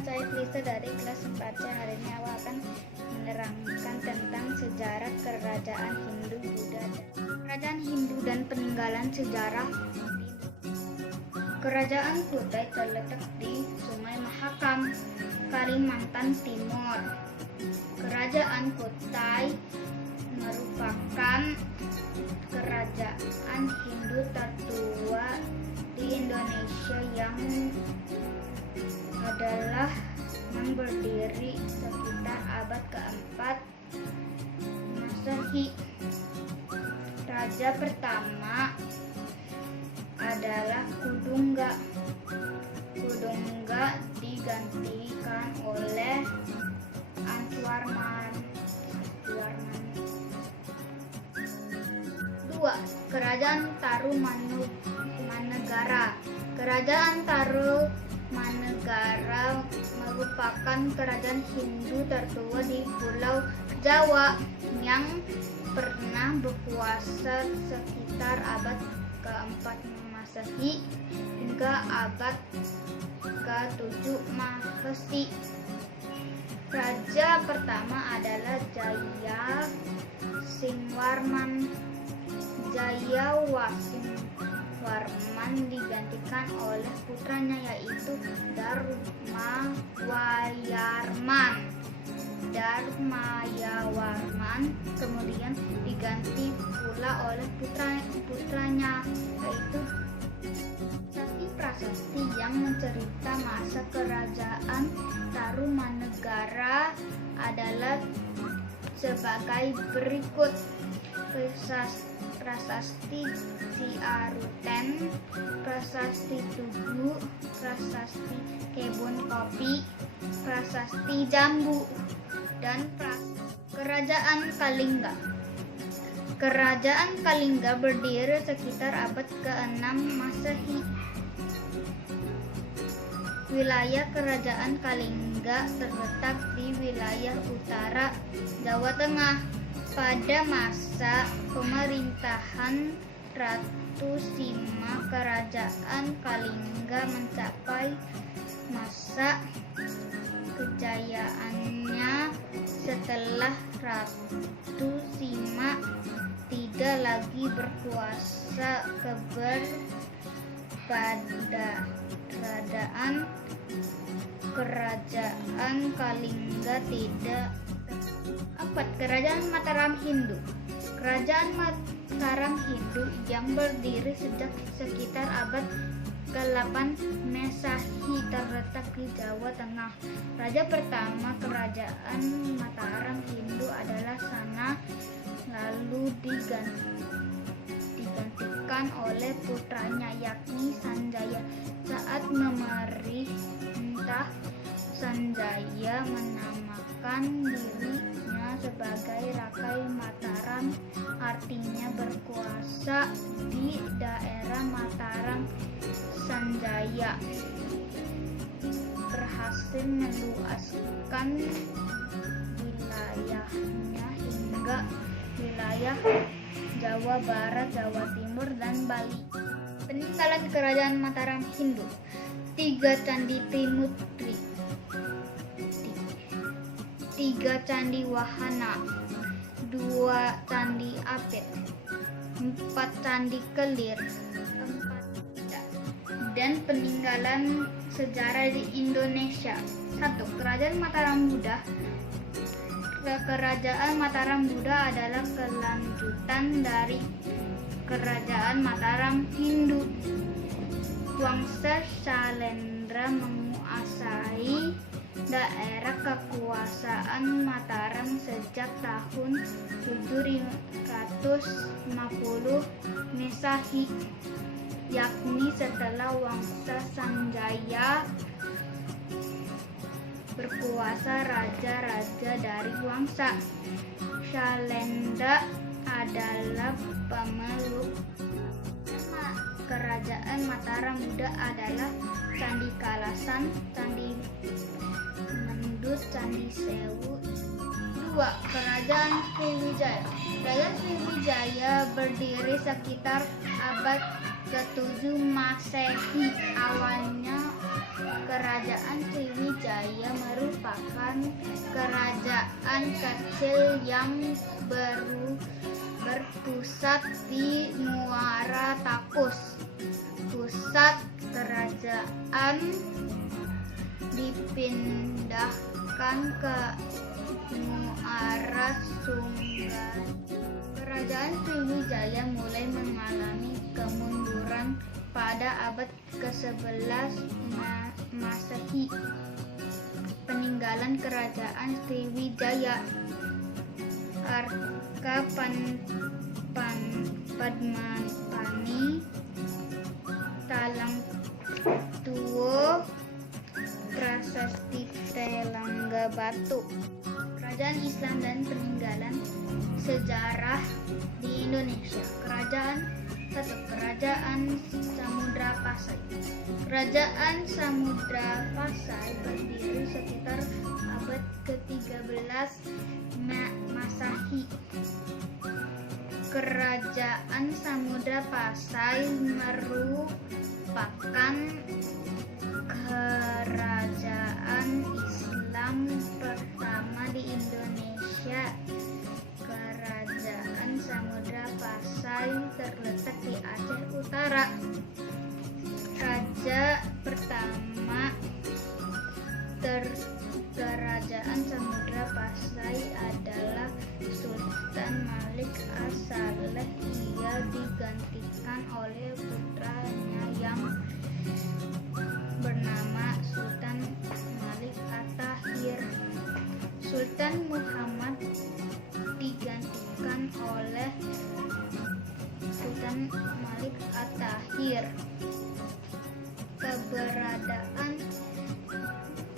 Nama saya Lisa dari kelas 4C. Hari ini aku akan menerangkan tentang sejarah kerajaan Hindu-Buddha. Kerajaan Hindu dan peninggalan sejarah. Kerajaan Kutai terletak di Sungai Mahakam, Kalimantan Timur. Kerajaan Kutai merupakan kerajaan Hindu tertua di Indonesia yang berdiri sekitar abad keempat Masehi. Raja pertama adalah Kudungga. Kudungga digantikan oleh Antuwarman. 2. Kerajaan Tarumanegara. Kerajaan Tarumanegara merupakan kerajaan Hindu tertua di Pulau Jawa yang pernah berkuasa sekitar abad ke-4 Masehi hingga abad ke-7 Masehi. Raja pertama adalah Jayawarman. Jayawarman digantikan oleh putranya yaitu Darmayawarman kemudian diganti pula oleh putranya yaitu prasasti yang mencerita masa kerajaan Tarumanegara adalah sebagai berikut. Prasasti Ciaruten, Prasasti Tugu, Prasasti Kebun Kopi, Prasasti Jambu, dan Kerajaan Kalingga. Kerajaan Kalingga berdiri sekitar abad ke-6 Masehi. Wilayah Kerajaan Kalingga terletak di wilayah utara Jawa Tengah. Pada masa pemerintahan Ratu Sima, Kerajaan Kalingga mencapai masa kejayaannya setelah Ratu Sima tidak lagi berkuasa. Keberadaan Kerajaan Kalingga tidak. 4. Kerajaan Mataram Hindu. Kerajaan Mataram Hindu yang berdiri sejak sekitar abad ke-8 Masehi terletak di Jawa Tengah. Raja pertama Kerajaan Mataram Hindu adalah Sana, lalu digantikan oleh putranya yakni Sanjaya. Saat memerintah, Sanjaya menamakan dirinya sebagai Rakai Mataram, artinya berkuasa di daerah Mataram. Sanjaya berhasil meluaskan wilayahnya hingga wilayah Jawa Barat, Jawa Timur, dan Bali. Peninggalan Kerajaan Mataram Hindu. 3 Candi Trimurti, 3 Candi Wahana, 2 Candi Apit, 4 Candi Kelir, 4 dan peninggalan sejarah di Indonesia. 1. Kerajaan Mataram Buddha. Kerajaan Mataram Buddha adalah kelanjutan dari Kerajaan Mataram Hindu. Wangsa Shalendra menguasai daerah kekuasaan Mataram sejak tahun 750 Masehi, yakni setelah Wangsa Sanjaya berkuasa. Raja-raja dari Wangsa Shalendra adalah pemeluk. Kerajaan Mataram Buddha adalah Candi Kalasan, Candi Mendut, Candi Sewu. 2. Kerajaan Sriwijaya. Kerajaan Sriwijaya berdiri sekitar abad ke-7 Masehi. Awalnya kerajaan Kerajaan Sriwijaya merupakan kerajaan kecil yang berpusat di Muara Takus. Pusat kerajaan dipindahkan ke Muara Sunggal. Kerajaan Sriwijaya mulai mengalami kemunduran pada abad ke-11 Masehi. Peninggalan Kerajaan Sriwijaya Arka Padmapani, Talang Tuwo, Prasasti Telangga Batu. Kerajaan Islam dan peninggalan sejarah di Indonesia. Kerajaan Samudra Pasai. Kerajaan Samudra Pasai berdiri sekitar abad ke-13 Masehi. Kerajaan Samudra Pasai merupakan kerajaan Islam pertama di Indonesia. Kerajaan Samudra Pasai terletak di Aceh Utara. Raja pertama Kerajaan Samudra Pasai adalah Sultan Malik As-Saleh. Ia digantikan oleh putranya yang bernama Sultan Malik At-Tahir. Sultan Muhammad digantikan oleh Sultan Malik At-Tahir. Keberadaan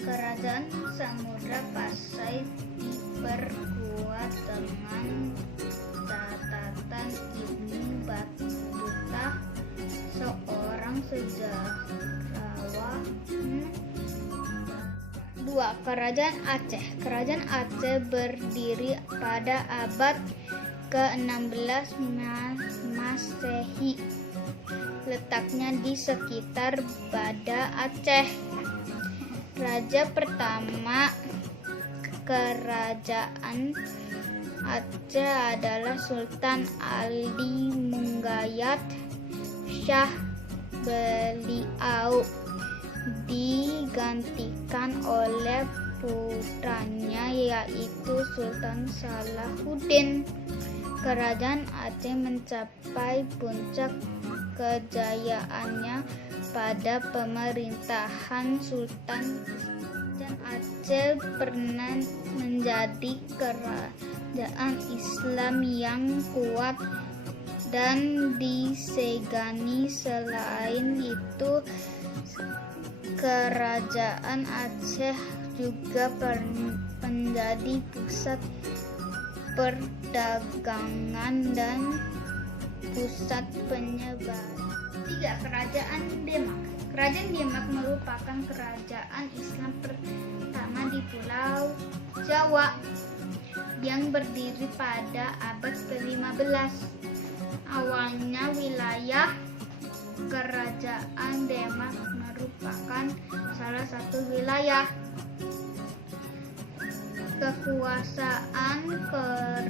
Kerajaan Samudra Pasai diperkuat dengan catatan Ibnu Battuta, seorang sejarawan. 2. Kerajaan Aceh. Kerajaan Aceh berdiri pada abad ke-16 Masehi. Letaknya di sekitar Banda Aceh. Raja pertama Kerajaan Aceh adalah Sultan Ali Munggayat Shah. Beliau digantikan oleh putranya yaitu Sultan Salahuddin. Kerajaan Aceh mencapai puncak kejayaannya pada pemerintahan Sultan. Kerajaan Aceh pernah menjadi kerajaan Islam yang kuat dan disegani. Selain itu, Kerajaan Aceh juga menjadi pusat perdagangan dan pusat penyebaran. 3. Kerajaan Demak. Kerajaan Demak merupakan kerajaan Islam pertama di Pulau Jawa yang berdiri pada abad ke-15. Awalnya wilayah Kerajaan Demak merupakan salah satu wilayah kekuasaan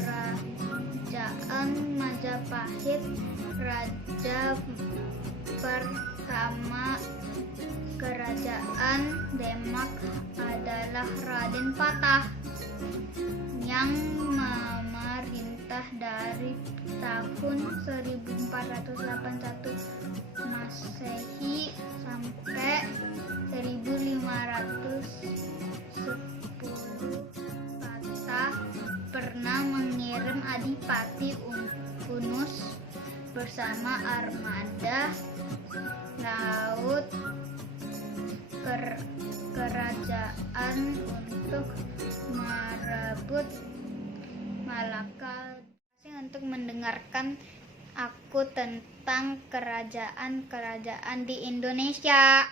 Kerajaan Majapahit. Raja pertama Kerajaan Demak adalah Raden Patah yang memerintah dari tahun 1481 Masehi sampai 1510. Patah pernah mengirim Adipati Unus bersama armada laut kerajaan untuk merebut Malaka. Untuk mendengarkan aku tentang kerajaan-kerajaan di Indonesia.